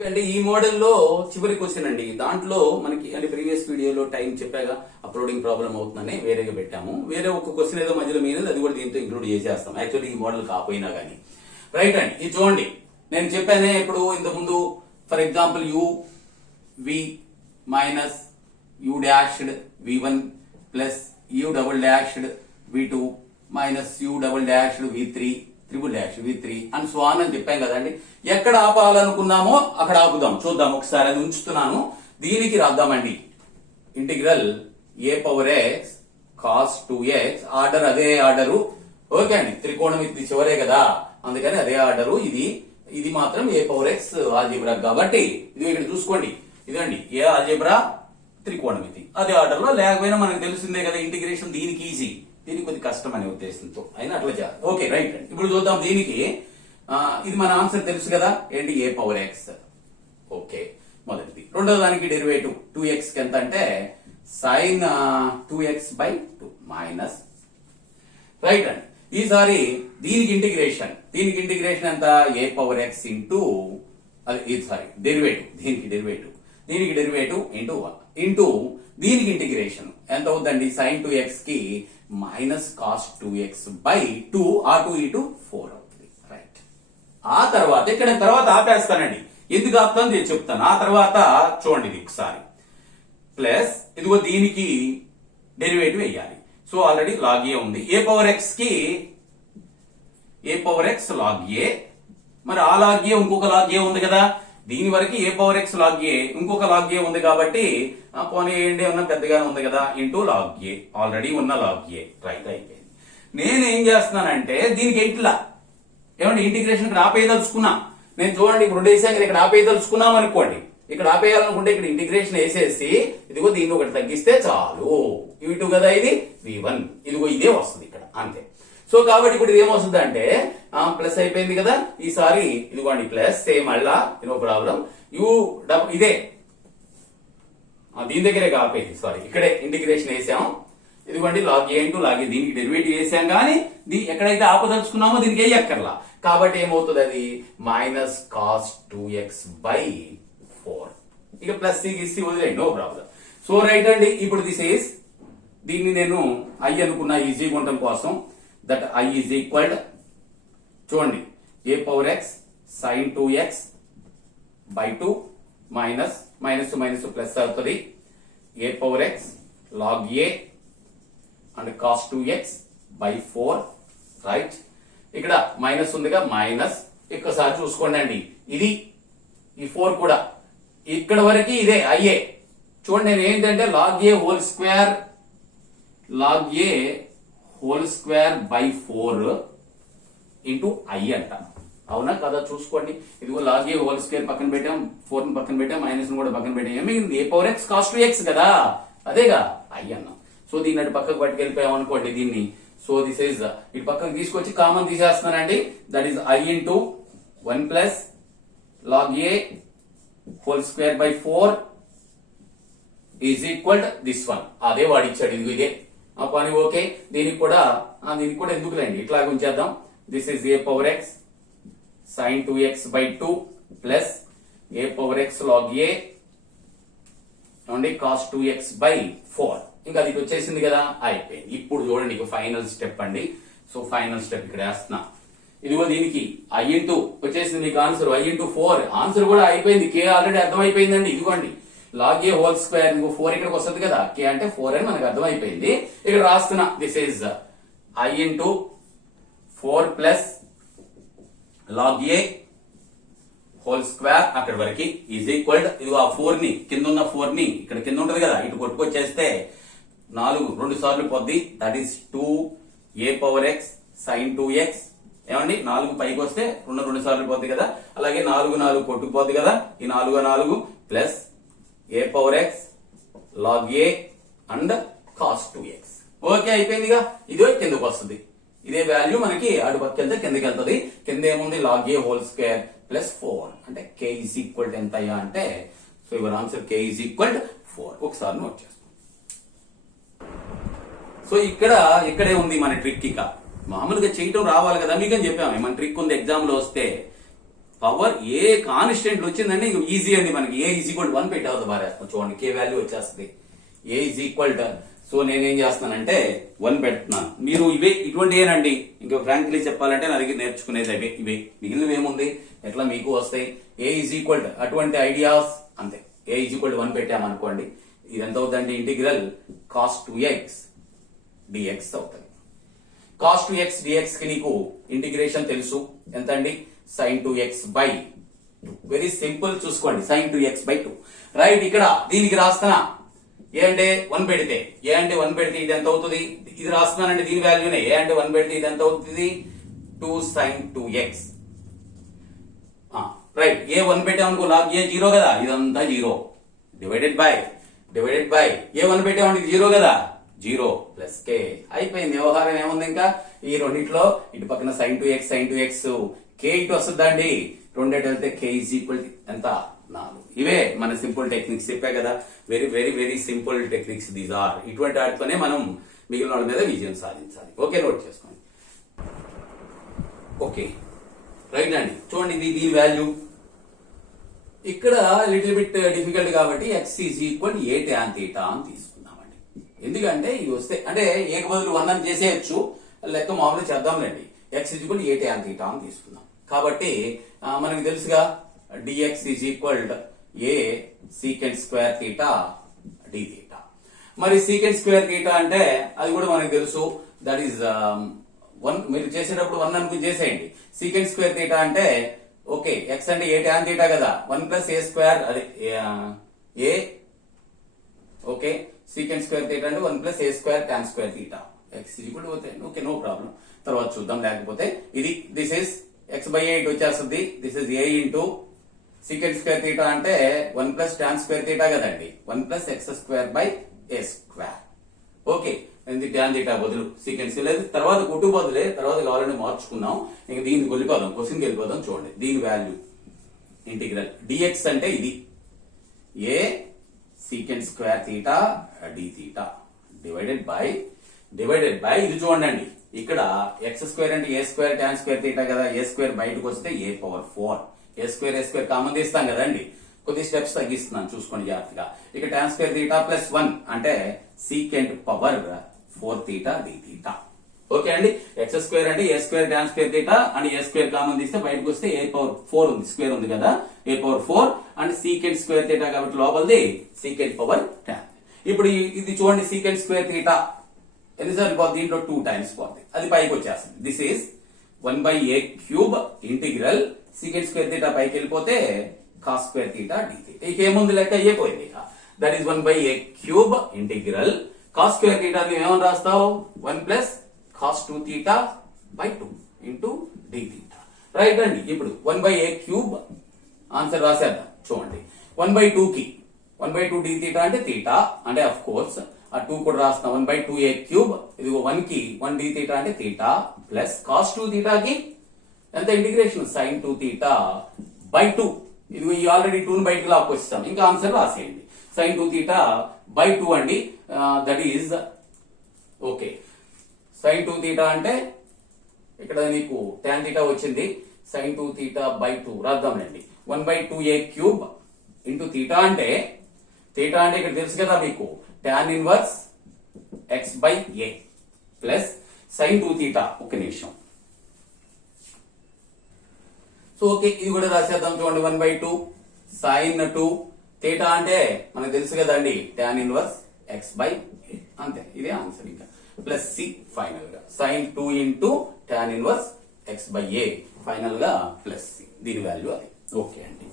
అంటే ఈ మోడల్లో చివరి క్వశ్చన్ అండి. దాంట్లో మనకి అంటే ప్రీవియస్ వీడియోలో టైం చెప్పాగా అప్లోడింగ్ ప్రాబ్లం అవుతుందని వేరేగా పెట్టాము. వేరే ఒక క్వశ్చన్ ఏదో మధ్యలో మీద అది కూడా దీంతో ఇంక్లూడ్ చేసేస్తాం. యాక్చువల్లీ ఈ మోడల్ కాకపోయినా కానీ రైట్ అండి. ఇది చూడండి. నేను చెప్పానే ఇప్పుడు ఇంత ముందు for example u v minus u dashed v one plus u double dashed v two minus u double dashed v three triple dash v three అని ఆన్ అని చెప్పాం కదండి. ఎక్కడ ఆపాలనుకున్నామో అక్కడ ఆపుదాం. చూద్దాం ఒకసారి అది ఉంచుతున్నాను. దీనికి రాద్దామండి. Integral a power x cos two x order అదే ఆర్డరు. ఓకే అండి త్రికోణం ఇది చివరే కదా. అందుకని అదే ఆర్డరు ఇది ఇది మాత్రం ఏ పవర్ ఎక్స్ ఆల్జీబ్రా. కాబట్టి ఇది ఇక్కడ చూసుకోండి. ఇదండి ఏ ఆల్జీబ్రా? త్రికోణమితి అదే ఆర్డర్లో లేకపోయినా మనకు తెలిసిందే కదా ఇంటిగ్రేషన్ దీనికి ఈజీ. దీనికి కొద్ది కష్టం అనే ఉద్దేశంతో. అయినా అట్లా చేయాలి ఓకే రైట్. ఇప్పుడు చూద్దాం దీనికి ఇది మన ఆన్సర్ తెలుసు కదా? ఏంటి? ఏ పవర్ ఎక్స్? ఓకే మొదటిది. రెండో దానికి డెరివేటివ్ టూ ఎక్స్ ఎంత అంటే sine two x by two minus. Right అండి. ఈసారి దీనికి ఇంటిగ్రేషన్ దీనికి ఇంటిగ్రేషన్ ఎంత? ఏ పవర్ ఎక్స్ ఇంటూ అది ఇది సారీ డెరివేటివ్ దీనికి డెరివేటివ్. దీనికి డెరివేటివ్ ఇంటూ వన్ ఇంటూ దీనికి ఇంటిగ్రేషన్ ఎంత అవుతుందండి? Sine two ఎక్స్కి minus cos two x by two ఆ టూ ఇటు ఫోర్ అవుతుంది. రైట్ ఆ తర్వాత ఇక్కడ తర్వాత ఆపేస్తానండి. ఎందుకు ఆపుతాను? నేను చెప్తాను. ఆ తర్వాత చూడండి ఇది ఒకసారి. ప్లస్ ఇదిగో దీనికి డెరివేటివ్ వేయాలి. సో ఆల్రెడీ లాగ్ ఏ ఉంది. A power ఎక్స్కి a power x log a మరి ఆ లాగ్ ఏ ఇంకొక లాగ్ ఏ ఉంది కదా? దీని వరకు a power x log a ఇంకొక లాగ్ ఏ ఉంది కాబట్టి పోనీ ఏంటి? ఉన్న పెద్దగానే ఉంది కదా ఇంటూ లాగ్ ఏ ఆల్రెడీ ఉన్న లాగ్ ఏ రైట్ అయిపోయింది నేను ఏం చేస్తున్నానంటే దీనికి ఎట్లా? ఏమంటే ఇంటిగ్రేషన్ ఇక్కడ ఆపేయదలుచుకున్నా? నేను చూడండి ఇప్పుడు వేసాక ఇక్కడ ఆపేయదలుచుకున్నాం అనుకోండి. ఇక్కడ ఆపేయాలనుకుంటే ఇక్కడ ఇంటిగ్రేషన్ వేసేసి ఇదిగో దీన్ని ఒకటి తగ్గిస్తే చాలు. ఇటు కదా ఇది? వి వన్ ఇదిగో ఇదే వస్తుంది ఇక్కడ. అంతే. సో కాబట్టి ఇప్పుడు ఇది ఏమొస్తుంది అంటే ప్లస్ అయిపోయింది కదా ఈసారి ఇదిగోండి ప్లస్ సేమ్ అల్లా నో ప్రాబ్లం యూ డబ్ ఇదే. దీని దగ్గరే కాపేది సారీ ఇక్కడే ఇంటిగ్రేషన్ వేసాం. ఇదిగోండి లాగ్ ఏ ఇంటూ లాగ్ దీనికి డెరివేటివ్ వేసాం కానీ దీ ఎక్కడైతే ఆపదలుచుకున్నామో దీనికి వేయక్కర్లా. కాబట్టి ఏమవుతుంది అది? Minus cos two x by four ఇక ప్లస్ ఇసి వదిలేండి నో ప్రాబ్లం సో రైట్ అండి ఇప్పుడు దిస్ ఈస్ దీన్ని నేను ఐ అనుకున్న ఈజీగా ఉండటం కోసం. దట్ ఐ ఈజ్ ఈక్వల్ చూడండి a power x sine two x by two minus minus minus plus అవుతుంది. A power x log a and cos two x by four right ఇక్కడ minus ఉందిగా మైనస్ ఒక్కసారి చూసుకోండి అండి. ఇది ఈ ఫోర్ కూడా. ఇక్కడ వరకు ఇదే ఐఏ చూడండి నేను ఏంటంటే log a whole square log a whole square by four into I అంట. అవునా కదా? చూసుకోండి. ఇదిగో లాగే హోల్ స్క్వేర్ పక్కన పెట్టాం ఫోర్ పక్కన పెట్టాం మైనస్ కూడా పక్కన పెట్టాం. ఏమైంది a power x cos two x కదా? అదేగా? ఐ అన్నాం. సో దీన్ని అటు పక్కకు పట్టుకెళ్ళిపోయాం అనుకోండి దీన్ని. సో దిస్ ఇస్ ఇటు పక్కకు తీసుకొచ్చి common తీసేస్తున్నానండి. That is I into one plus log a whole square by four is equal this one అదే వాడిచ్చాడు ఇదిగో ఇదే. ఆ పని ఓకే. దీనికి కూడా దీనికి కూడా ఎందుకులేండి? ఇట్లా ఉంచేద్దాం. This is a power x sine two x by two plus a power x log a ఏమండి cos two x by four ఇంకా అది వచ్చేసింది కదా? అయిపోయింది. ఇప్పుడు చూడండి ఇక ఫైనల్ స్టెప్ అండి. సో ఫైనల్ స్టెప్ ఇక్కడ వేస్తున్నా. ఇదిగో దీనికి ఐ ఇంటూ వచ్చేసింది మీకు answer I into four answer కూడా అయిపోయింది. కే ఆల్రెడీ అర్థమైపోయిందండి. ఇదిగోండి. లాగ్ ఏ హోల్ స్క్వేర్ ఇంకో ఫోర్ ఇక్కడికి వస్తుంది కదా. కే అంటే ఫోర్ అని మనకు అర్థమైపోయింది. ఇక్కడ రాస్తున్నా this is I into four plus log a whole square అక్కడ వరకు ఈజ్ ఈక్వల్ ఇది ఆ ఫోర్ని కింద ఉన్న ఫోర్ని ఇక్కడ కింద ఉంటది కదా ఇటు కొట్టుకొచ్చేస్తే నాలుగు రెండు సార్లు పొద్ది. That is two a power x sine two x ఏమండి? నాలుగు పైకి వస్తే రెండు రెండు సార్లు పోద్ది కదా. అలాగే నాలుగు నాలుగు కొట్టుకుపోద్ది కదా. ఈ నాలుగు నాలుగు plus a power x log a and cos two x okay అయిపోయిందిగా. ఇదే కిందకు వస్తుంది. ఇదే వాల్యూ మనకి అటు పక్క వెళ్తే కిందకి వెళ్తుంది. కింద ఏముంది? Log a whole square plus four అంటే కే ఈజ్ ఈక్వల్ ఎంత అయ్యా అంటే so your answer k is equal four ఒకసారి నోట్ చేస్తాం. సో ఇక్కడ ఇక్కడే ఉంది మన ట్రిక్ ఇక. మామూలుగా చేయటం రావాలి కదా మీకని చెప్పాము మన ట్రిక్ ఉంది ఎగ్జామ్లో వస్తే పవర్ ఏ కాన్స్టెంట్ వచ్చిందంటే ఇంక ఈజీ అండి మనకి. ఏ ఈజ్ ఈక్వల్ వన్ పెట్టి అవుతుంది బారేస్తాం చూడండి కే వాల్యూ వచ్చేస్తుంది. ఏ ఈజ్ ఈక్వల్ సో నేనేం చేస్తున్నానంటే వన్ పెడుతున్నాను. మీరు ఇవే ఇటువంటి ఏనండి. ఇంకా ఫ్రాంక్లీ చెప్పాలంటే నా దగ్గర నేర్చుకునేది అవే ఇవే. మిగిలినవి ఏముంది? ఎట్లా మీకు వస్తాయి? ఏ ఈజ్ ఈక్వల్ అటువంటి ఐడియాస్ అంతే. ఏ ఈజ్ ఈక్వల్ వన్ పెట్టామనుకోండి ఇది ఎంత అవుతుందంటే integral cos two x dx అవుతుంది. కాస్ టు ఎక్స్ డిఎక్స్కి నీకు ఇంటిగ్రేషన్ తెలుసు. ఎంత అండి sine two x by very simple చూసుకోండి sine two x by two right ఇక్కడ దీనికి రాస్తున్నా ఏ అంటే వన్ పెడితే ఏ అంటే వన్ పెడితే ఇది ఎంత అవుతుంది? ఇది రాస్తున్నానండి దీని వాల్యూనే ఏ అంటే వన్ పెడితే ఇది ఎంత అవుతుంది? Two sine two x right a one పెట్టామనుకో log a zero కదా ఇదంతా zero divided by divided by a one పెట్టామని జీరో కదా? జీరో ప్లస్ కే అయిపోయింది వ్యవహారం ఏముంది ఇంకా? ఈ రెండిట్లో ఇటు పక్కన sine two x sine two x k ఇటు వస్తుందండి. రెండేటి వెళ్తే కే ఈజ్ ఈక్వల్ ఎంత? నాలుగు. ఇవే మన సింపుల్ టెక్నిక్స్ చెప్పా కదా. Very very very simple techniques these are ఇటువంటి వాటితోనే మనం మిగిలిన వాళ్ళ మీద విజయం సాధించాలి. ఓకే నోట్ చేసుకోండి. ఓకే రైట్ అండి చూడండి ఇది దీని వాల్యూ ఇక్కడ లిటిల్ బిట్ డిఫికల్ట్ కాబట్టి x is equal a tan theta అని తీసుకున్నామండి ఎందుకంటే ఇవి వస్తే అంటే ఏక బదులు వన్ అని చేసేయచ్చు. లెక్క మామూలుగా చేద్దాంలేండి. X is equal a tan theta అని తీసుకున్నాం కాబట్టి మనకు మనకి తెలుసుగా dx is equal a secant square theta d theta మరి సీకెంట్ స్క్వేర్ తీటా అంటే అది కూడా మనకు తెలుసు. దట్ ఈస్ వన్ మీరు చేసేటప్పుడు వన్ అనుకుని చేసేయండి. సీకెంట్ స్క్వేర్ తీటా అంటే ఓకే ఎక్స్ అంటే ఏ ట్యాన్ తీటా కదా. వన్ ప్లస్ ఏ స్క్వేర్ అదే a okay secant square theta అంటే one plus a square tan square theta x equal okay no problem తర్వాత చూద్దాం. లేకపోతే ఇది this is x by eight వచ్చేస్తుంది. This is a into second square theta అంటే one plus tan square theta కదండి. One plus x square by a square okay ఇది tan theta బదులు సీకెన్స్ లేదు తర్వాత కుట్టు బదులే తర్వాత ఆల్రెడీ మార్చుకున్నాం. ఇంక దీనికి వెళ్ళిపోదాం క్వశ్చన్కి వెళ్ళిపోదాం చూడండి. దీని వాల్యూ ఇంటిగ్రల్ డిఎక్స్ అంటే ఇది. A second square theta d theta divided by divided by ఇది చూడండి ఇక్కడ ఎక్స్ స్క్వేర్ అంటే a square tan square theta కదా ఏ స్క్వేర్ బయటకు వస్తే a power four a square a square common తీస్తాం కదండి కొద్ది స్టెప్స్ తగ్గిస్తున్నాను చూసుకోండి జాగ్రత్తగా. ఇక tan square theta plus one అంటే second power four theta d theta. Okay అండి? ఎక్స్ స్క్వేర్ అంటే a square tan square theta and a square common తీస్తే బయటకు వస్తే ఏ పవర్ ఫోర్ ఉంది స్క్వేర్ ఉంది కదా? A power four and second square theta కాబట్టి లోపలిది సీకెండ్ పవర్ ట్యాన్ ఇప్పుడు ఇది చూడండి సీకెండ్ స్క్వేర్ తీటా. ఎన్నిసార్లు పోతుంది దీంట్లో టూ టైమ్స్ పోతుంది అది పైకి వచ్చేస్తుంది. This is one by a cube integral secant square theta పైకి వెళ్ళిపోతే cos square theta d theta ఇక ఏముంది లెక్క? అయిపోయింది ఇక? That is one by a cube integral cos square theta ఏమని రాస్తావు? One plus cos two theta by two into d theta right అండి? ఇప్పుడు one by a cube answer రాసేద్దాం. చూడండి. One by two కి one by two d theta అంటే theta అంటే of course ఆ two కూడా రాస్తాం one by two a cube. ఇది వన్కి వన్ డి తీటా అంటే తీటా ప్లస్ కాస్ టూ తీటాకి ఎంత integration? Sine two theta by two. ఇది ఈ ఆల్రెడీ టూ బయటకు లాక్కొస్తాం ఇంకా answer రాసేయండి. Sine two theta by two అండి. That is okay. Sine two theta అంటే ఇక్కడ నీకు టెన్ తీటా వచ్చింది. Sine two theta by two. రాద్దాంలేండి. One by two a cube into theta అంటే తీటా అంటే ఇక్కడ తెలుసు కదా మీకు. Tan inverse x by a plus sine two theta ఒక నిమిషం. సో ఓకే ఇది కూడా రాసేద్దాం చూడండి. One by two sine two theta అంటే మనకు తెలుసు కదండి tan inverse x by a అంతే ఇదే ఆన్సర్ ఇంకా. ప్లస్ సి ఫైనల్గా. Sine two into tan inverse x by a ఫైనల్గా ప్లస్ సి దీని వాల్యూ అది. ఓకే అండి.